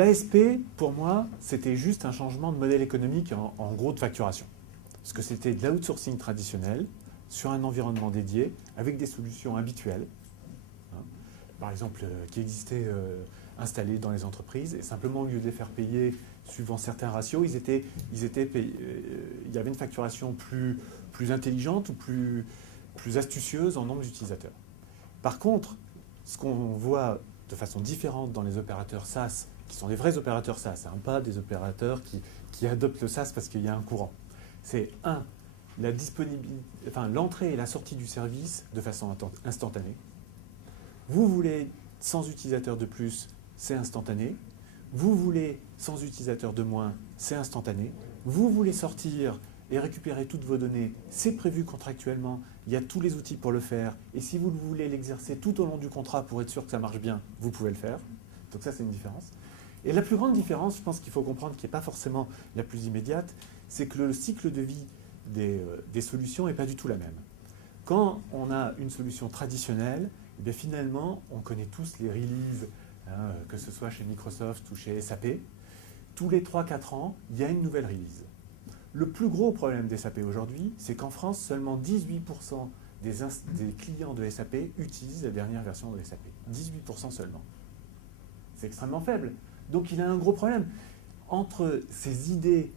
L'ASP, pour moi, c'était juste un changement de modèle économique en gros de facturation. Parce que c'était de l'outsourcing traditionnel sur un environnement dédié avec des solutions habituelles, hein, par exemple, qui existaient installées dans les entreprises. Et simplement, au lieu de les faire payer suivant certains ratios, il y avait une facturation plus intelligente ou plus astucieuse en nombre d'utilisateurs. Par contre, ce qu'on voit de façon différente dans les opérateurs SaaS, qui sont des vrais opérateurs SaaS, hein, pas des opérateurs qui adoptent le SaaS parce qu'il y a un courant. C'est l'entrée et la sortie du service de façon instantanée. Vous voulez 100 utilisateurs de plus, c'est instantané. Vous voulez 100 utilisateurs de moins, c'est instantané. Vous voulez sortir et récupérer toutes vos données, c'est prévu contractuellement, il y a tous les outils pour le faire. Et si vous voulez l'exercer tout au long du contrat pour être sûr que ça marche bien, vous pouvez le faire. Donc ça, c'est une différence. Et la plus grande différence, je pense qu'il faut comprendre, qui n'est pas forcément la plus immédiate, c'est que le cycle de vie des solutions n'est pas du tout la même. Quand on a une solution traditionnelle, eh bien finalement, on connaît tous les releases, hein, que ce soit chez Microsoft ou chez SAP. Tous les 3-4 ans, il y a une nouvelle release. Le plus gros problème des SAP aujourd'hui, c'est qu'en France, seulement 18% des clients de SAP utilisent la dernière version de SAP. 18% seulement. C'est extrêmement faible. Donc il a un gros problème. Entre ses idées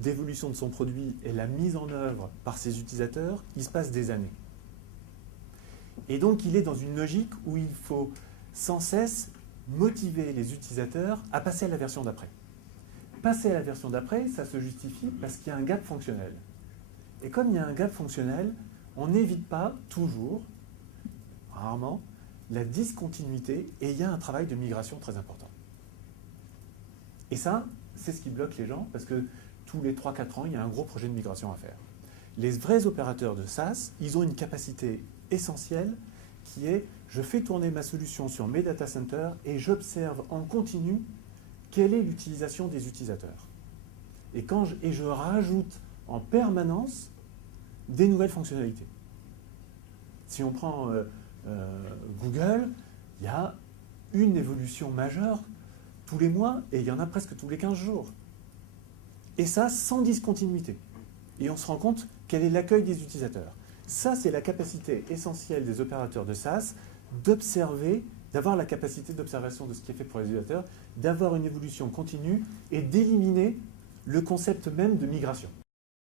d'évolution de son produit et la mise en œuvre par ses utilisateurs, il se passe des années. Et donc il est dans une logique où il faut sans cesse motiver les utilisateurs à passer à la version d'après. Passer à la version d'après, ça se justifie parce qu'il y a un gap fonctionnel. Et comme il y a un gap fonctionnel, on n'évite pas toujours, rarement, la discontinuité et il y a un travail de migration très important. Et ça, c'est ce qui bloque les gens parce que tous les 3-4 ans, il y a un gros projet de migration à faire. Les vrais opérateurs de SaaS, ils ont une capacité essentielle qui est je fais tourner ma solution sur mes data centers et j'observe en continu quelle est l'utilisation des utilisateurs. Et je rajoute en permanence des nouvelles fonctionnalités. Si on prend Google, il y a une évolution majeure tous les mois et il y en a presque tous les 15 jours. Et ça, sans discontinuité. Et on se rend compte quel est l'accueil des utilisateurs. Ça, c'est la capacité essentielle des opérateurs de SaaS d'observer, d'avoir la capacité d'observation de ce qui est fait pour les utilisateurs, d'avoir une évolution continue et d'éliminer le concept même de migration.